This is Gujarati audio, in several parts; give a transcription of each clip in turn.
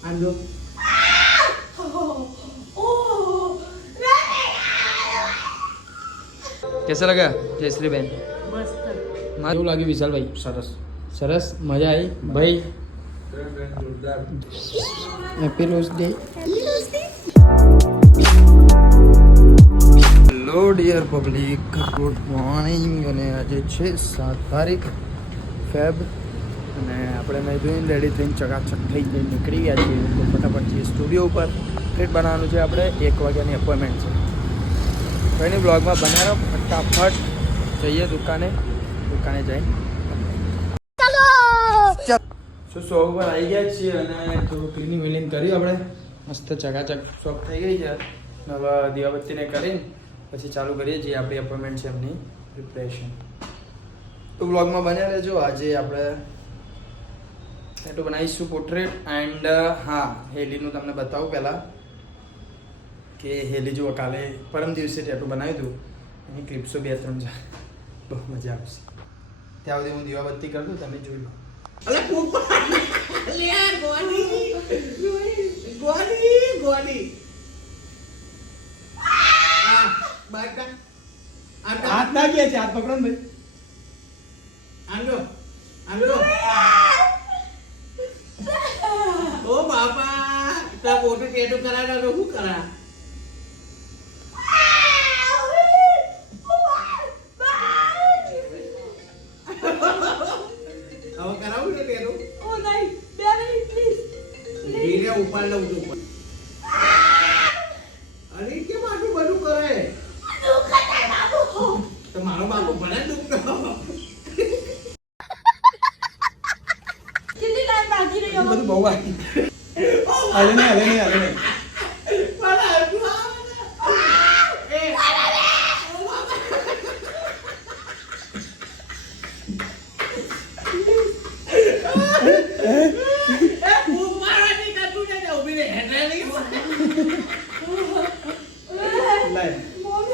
આમ જો કેસા લગા જયશ્રી બેન મસ્ત એવું લાગ્યું વિશાલભાઈ સરસ સરસ મજા આવી ભાઈ happy rose day hello dear public good morning અને આજે છે સાત તારીખ ફેબ અને આપણે મેં જોઈને રેડી થઈને ચકાચક થઈ જઈને નીકળી ગયા છીએ. તો ફટાફટ છીએ સ્ટુડિયો ઉપર ટ્રીટ બનાવવાનું છે આપણે એક વાગ્યાની અપોઇન્ટમેન્ટ છે. તો એની બ્લોગમાં બનાવો ફટાફટ જઈએ દુકાને. દુકાને જઈ શું શોપ ઉપર આવી ગયા છીએ અને થોડું ક્લિનિંગ વિલિંગ કર્યું આપણે. મસ્ત ચકાચક શોપ થઈ ગઈ છે. નવા હવે દીવાબત્તીને કરીને પછી ચાલુ કરીએ છીએ આપણી અપોઇન્ટમેન્ટ છે એમની પ્રિપરેશન તો બ્લોગમાં બન્યા રહેજો. આજે આપણે ટેટુ બનાવીશું પોર્ટ્રેટ એન્ડ હા હેલીનું તમને બતાવું પહેલાં કે હેલી જુઓ કાલે પરમ દિવસે ટેટુ બનાવ્યું હતું. એની ક્લિપ્સો બે ત્રણ છે બહુ મજા આવશે. ત્યાં સુધી હું દીવાબત્તી કરું તમે જોઈ લો. અલે ગોડી આ હાથ ના ગયા છે હાથ પકડો ને ભાઈ. આંડો આંડો ઓ બાપા તા મોટું ટેટુ કરાવ્યો તો શું કરા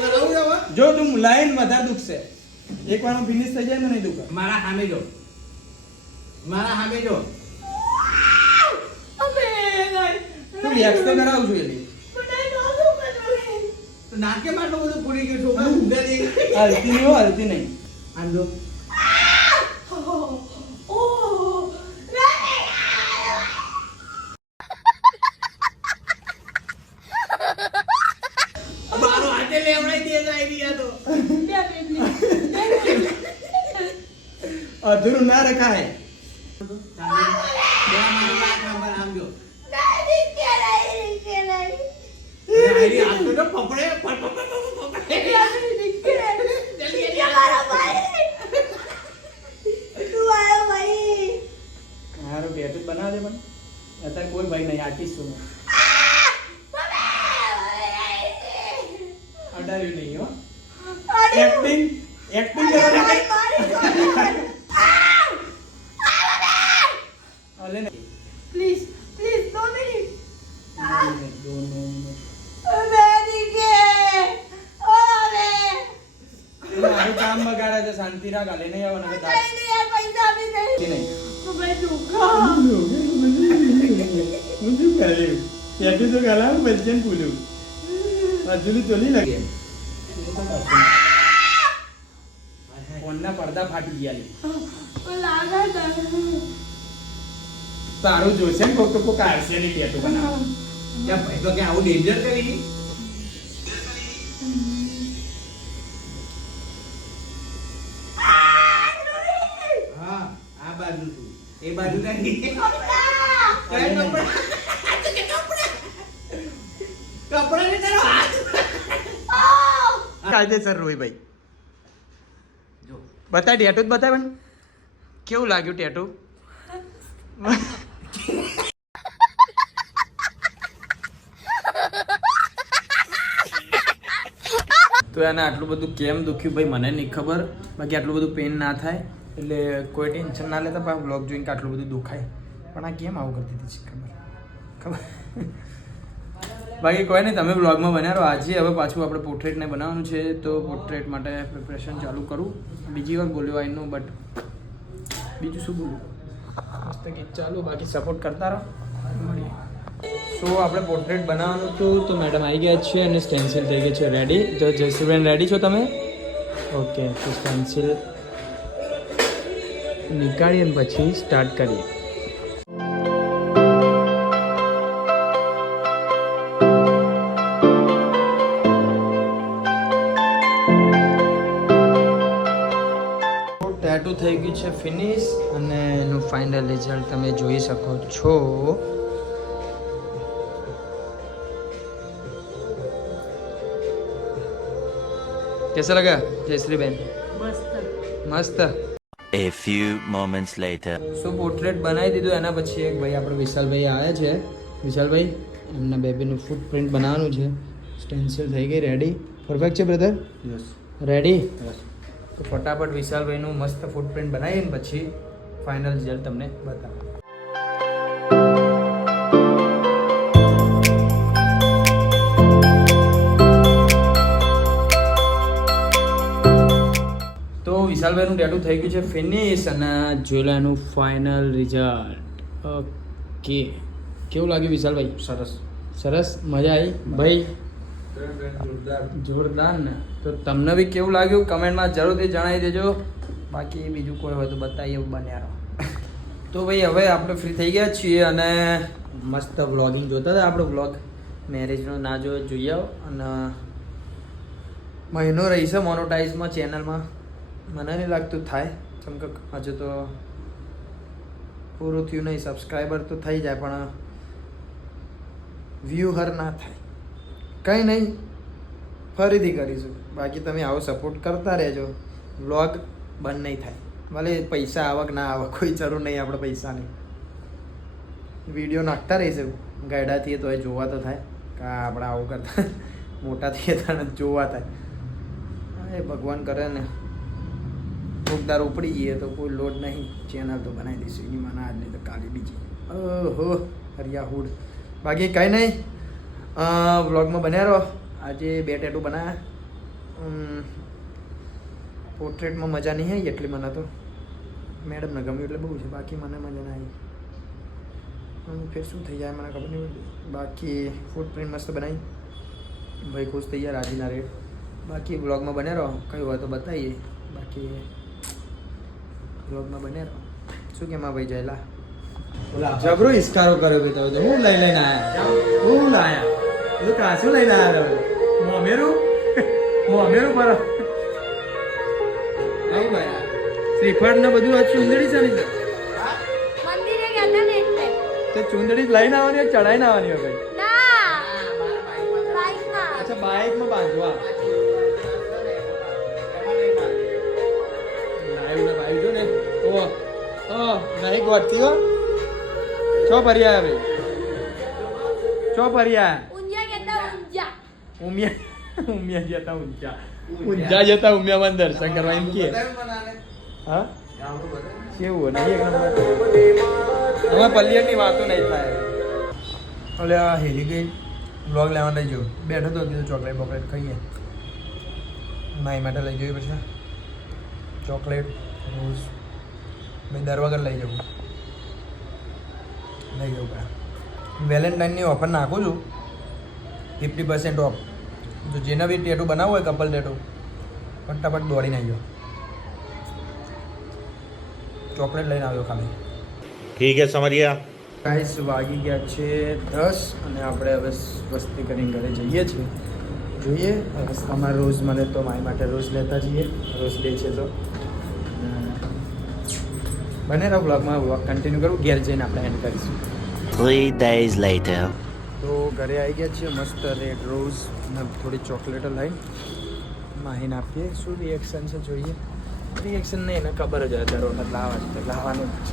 કરાવું છે હવે? જો તું લાઈન વધારે દુખશે. એક વાર ફિનિશ થઈ જાય ને નહીં દુખે. મારા સામે જો. મારા સામે જો. તું રિએક્ટ તો કરાવું છું એલી તો નાકે માં આટલું બધું ફૂલી ગયું છોકરા ઊંઘે નહીં. હલતી નહીં હલતી નહીં. તો. અધૂરું ના રખાય બે મારો લાખ નંબર આમ જો આઈડી હાથ તો પકડે બનાવ દે પણ. અત્યારે કોઈ ભાઈ નહીં આર્ટિસ્ટ છું છે શાંતિ રાખ હાલે નહીં આવવાના કે નહીં હું શું કર્યું એટલું તો ગલા બચ્ચન પૂલ્યું હજુ તો લાગે ફોનના પડદા ફાટી ગયા તારું જોશે ને કોક તો કોક આવશે નહીં કેતું ત્યાં ભાઈ તો કે આવું ડેન્જર કરી બાજુ કાયદેસર રોહિભાઈ જો બતા ટેટુ જ બતાવે ને. કેવું લાગ્યું ટેટુ? તો એને આટલું બધું કેમ દુખ્યું ભાઈ મને નહીં ખબર. બાકી આટલું બધું પેન ના થાય. એટલે કોઈ ટેન્શન ના લેતા પણ બ્લોગ જોઈને આટલું બધું દુખાય. પણ આ કેમ આવું કરતી હતી ખબર ખબર? બાકી કોઈ નહીં, તમે બ્લોગમાં બનાવો. આજે હવે પાછું આપણે પોર્ટ્રેટને બનાવવાનું છે, તો પોર્ટ્રેટ માટે પ્રિપરેશન ચાલુ કરું. બીજી વાર બોલ્યો આઈ બટ બીજું શું બોલું? મસ્ત ગીત ચાલુ, બાકી સપોર્ટ કરતા રહો. સો આપણે પોર્ટ્રેટ બનાવવાનું હતું તો મેડમ આવી ગયા છે અને સ્ટેન્સિલ થઈ ગઈ છે રેડી તો જયશ્રીબેન રેડી છો તમે? ઓકે તો સ્ટેન્સિલ નીકાળીએ પછી સ્ટાર્ટ કરીએ. ટાટુ થઈ ગયું છે ફિનિશ અને એનું ફાઇનલ રિઝલ્ટ તમે જોઈ શકો છો. કેસા લગા જયશ્રીબેન? મસ્ત. મસ્ત. A few moments later. So portrait બનાવી દીધું એના પછી એક ભાઈ આપણો વિશાલભાઈ આવ્યા છે. વિશાલભાઈ એમના બેબીનું ફૂટપ્રિન્ટ બનાવવાનું છે. સ્ટેન્સિલ થઈ ગઈ રેડી પરફેક્ટ છે બ્રધર યસ રેડી યસ તો ફટાફટ વિશાલભાઈનું મસ્ત ફૂટપ્રિન્ટ બનાવીને પછી ફાઇનલ રિઝલ્ટ તમને બતાવો. વિશાલભાઈનું ટેટુ થઈ ગયું છે ફિનિશ અને જુલાઈનું ફાઇનલ રિઝલ્ટ ઓકે કેવું લાગ્યું વિશાલભાઈ? સરસ. સરસ? મજા આવી? ભાઈ? જોરદાર. જોરદાર ને. તો તમને બી કેવું લાગ્યું? કમેન્ટમાં જરૂરથી જણાવી દેજો. બાકી બીજું કોઈ હોય તો બતાવીએ બન્યા રહો. તો ભાઈ હવે આપણે ફ્રી થઈ ગયા છીએ અને મસ્ત વ્લોગિંગ જોતા હતા આપણો વ્લોગ મેરેજનો ના જો જોઈ આવો. અને મહિનો રહીશે મોનોટાઈઝમાં ચેનલમાં મને નહીં લાગતું થાય, કેમ કે હજુ તો પૂરું થયું નહીં સબસ્ક્રાઈબર તો થઈ જાય, પણ વ્યૂ હર ના થાય. કંઈ નહીં, ફરીથી કરીશું. બાકી તમે આવો સપોર્ટ કરતા રહેજો. વ્લોગ બંધ નહીં થાય. ભલે પૈસા આવક ના આવક, કોઈ જરૂર નહીં આપણે પૈસાની. વીડિયો નાખતા રહીશું. ગાયડા તો એ જોવા તો થાય. કે આપણે આવું કરતા મોટા થઈએ તો જોવા થાય. એ ભગવાન કરે ને. કોકદાર ઉપડી જઈએ તો કોઈ લોડ નહીં. ચેનલ તો બનાવી દઈશું, એની મને આજ નહીં તો કાલે બીજી. ઓહો, હરિયા હુડ. બાકી કંઈ નહીં. વ્લોગમાં બન્યા રહો. આજે બે ટેટુ બનાવ્યા પોર્ટ્રેટમાં મજા નહીં આવી એટલી મને તો. મેડમને ગમ્યું એટલે બહુ છે, બાકી મને મજા ના આવી. ફેર શું થઈ જાય, મને ખબર નહીં પડતી. બાકી ફૂટપ્રિન્ટ મસ્ત બનાવી. ભાઈ ખુશ થઈ ગયા, રાજીના રેટ બાકી બ્લોગમાં બન્યા રહો. કયું હોય તો બતાવીએ. બાકી બ્લોગમાં બને રહો. શું કેમાં ભાઈ જયલા? જબરો ઇસ્કારો કર્યો ભાઈ તમે તો હું લઈ લઈને આવ્યા હું લાયા તો કાશું લઈને આવ્યા તમે. મોમેરું મોમેરું પર? આવું ભાઈ. શ્રીફળ ને બધું આ ચુંદડી છે ને મંદિરે ગયા હતા ને એટલે. તે ચુંદડી જ લઈને આવવાની હોય ચડાઈને આવવાની હોય ભાઈ? ગોઠતી હો ચો ભર્યા હવે? ચો ભર્યા ઉમિયા ઉમિયા જતા ઊંચા ઊંચા જતા ઉમિયામાં દર્શન કરવા એમ કે. હા? કેવું? નહીં એક નંબર હવે પલ્લિયરની વાતો નહીં થાય. ઓલે આ હેરી ગઈ. બ્લોગ લેવા લઈ ગયો બેઠો તો કીધું ચોકલેટ બોકલેટ ખાઈએ. માઈ માટે લઈ ગયો પછી. Chocolate rose. મેં દર વગર લઈ જવું. લઈ જવું પડે વેલેન્ટાઇનની ઓફર નાખું છું. ફિફ્ટી પર્સન્ટ ઓફ જો જેને બી ટેટુ બનાવવું હોય કપલ ટેટુ ફટાફટ દોડીને આવ્યો. ચોકલેટ લઈને આવ્યો ખાલી. ઠીક છે સમરિયા. પ્રાઇસ વાગી ગયા છે દસ અને આપણે હવે વસ્તી કરીને ઘરે જઈએ છીએ. જોઈએ રસ્તામાં રોજ મને તો મારી માટે રોજ લેતા જઈએ. રોજ લે છે તો. બને રહો બ્લોગમાં વ્લોગ કન્ટિન્યુ કરું ઘેર જઈને આપણે એન્ડ કરીશું. થ્રી ડેઝ લેટર તો ઘરે આવી ગયા છીએ મસ્ત રેડ રોઝ ને થોડી ચોકલેટો લઈને. માહીને આપીએ શું રિએક્શન છે જોઈએ. રિએક્શન નહીં એને ખબર જ હોય દર વખત લાવવા છે લાવવાનું જ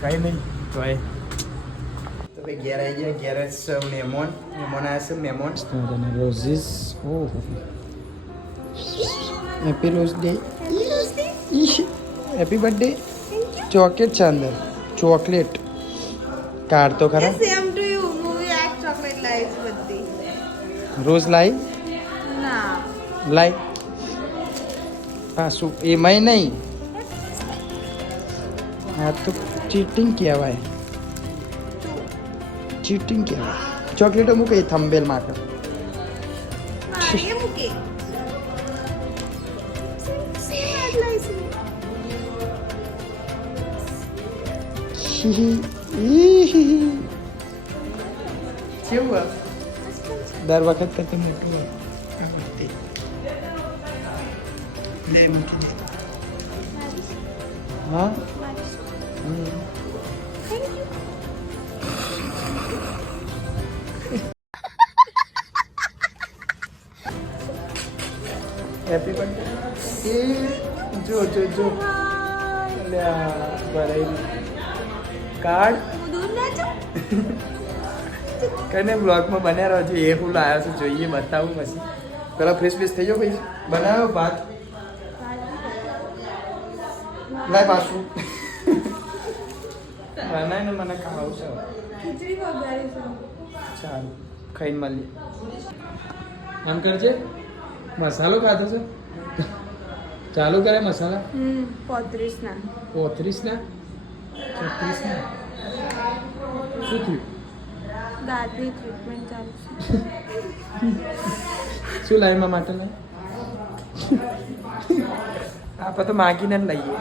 કંઈ નહીં તો એ તો ભાઈ ઘેર આવી ગયા ઘેર છે મહેમાન મહેમાન આવ્યા છે મહેમાન. Roses oh happy rose day happy birthday chocolate છે અંદર ચોકલેટ કાઢ તો ખરા સેમ ટુ યુ મૂવી આખ ચોકલેટ લાઈવ બધી રોજ લાઈ ના લાઈ હા શું એમાંય નહીં આ તો ચીટિંગ કહેવાય ચીટિંગ કહેવાય ચોકલેટો મૂકે થંબેલ માટે મારીએ મૂકે સેમ કેવું આ? દર વખત કરતા મોટું હોય આ વખતે. લે મૂકી દે હા હમ. હેપી બર્થડે એ જો જો જો કાર્ડ. કને બ્લોગમાં બન્યા રહ્યો છે એ હું લાવ્યો છું જોઈએ બતાવું પછી. પેલા ફ્રેશ ફ્રેશ થઈ ગયો ભાઈ. બનાવ્યો ભાત? લાય પાછું. બનાવીને મને ખાવું છે. ચાલ ખાઈને મળીએ. આમ કરજે. મસાલો ખાધો છે? ચાલુ કરે મસાલા? પોત્રીસ ના પોત્રીસ ના શું થયું દાંતની ટ્રીટમેન્ટ ચાલુ છે. શું લાવ્યા માટે ને આપણે તો માગીને જ લઈએ.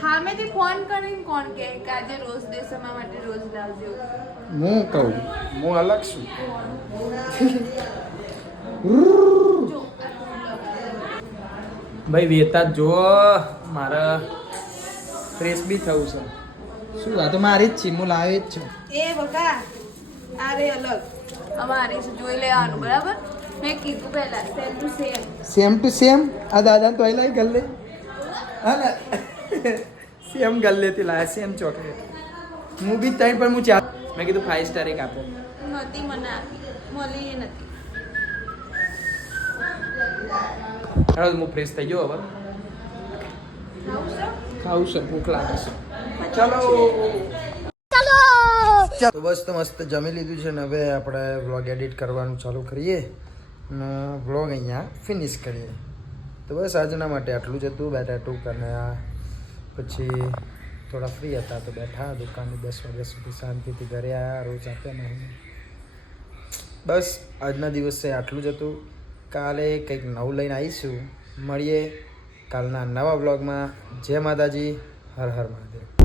સામેથી ફોન કરીને કોણ કે આજે રોજ દેશે મારા માટે રોજ લાવજો. હું કહું? હું અલગ છું. ભાઈ વેતા જો મારા ફ્રેશ બી થવું છે. શું આ તો મારી જ છે હું લાવે જ છું. એ બકા આ રે અલગ. અમારે જોઈ લેવાનું બરાબર? મેં કીધું પહેલા same to same same to same આ દાદા તો લાવી ગલ્લે. હા ને? સેમ ગલ્લેથી લાયા સેમ ચોકલેટ હું બી ત્રણ પણ હું ચાર મેં કીધું ફાઈવ સ્ટાર એક આપો. નહોતી મને આપી. મળી એ નથી. હવે હું ફ્રેશ થઈ ગયો હવે. ખાવું છે ભૂખ લાગે છે. ચાલો. તો બસ તો મસ્ત જમી લીધું છે ને હવે આપણે વ્લોગ એડિટ કરવાનું ચાલુ કરીએ અને વ્લોગ અહીંયા ફિનિશ કરીએ. તો બસ આજના માટે આટલું જ હતું. બેટા ટૂંક અને પછી થોડા ફ્રી હતા તો બેઠા દુકાનની દસ વાગ્યા સુધી શાંતિથી ઘરે આવ્યા રોજ આપ્યા નહીં. બસ આજના દિવસે આટલું જ હતું. કાલે કંઈક નવું લઈને આવીશું. મળીએ કાલના નવા વ્લોગમાં જય માતાજી. હર હર મહાદેવ.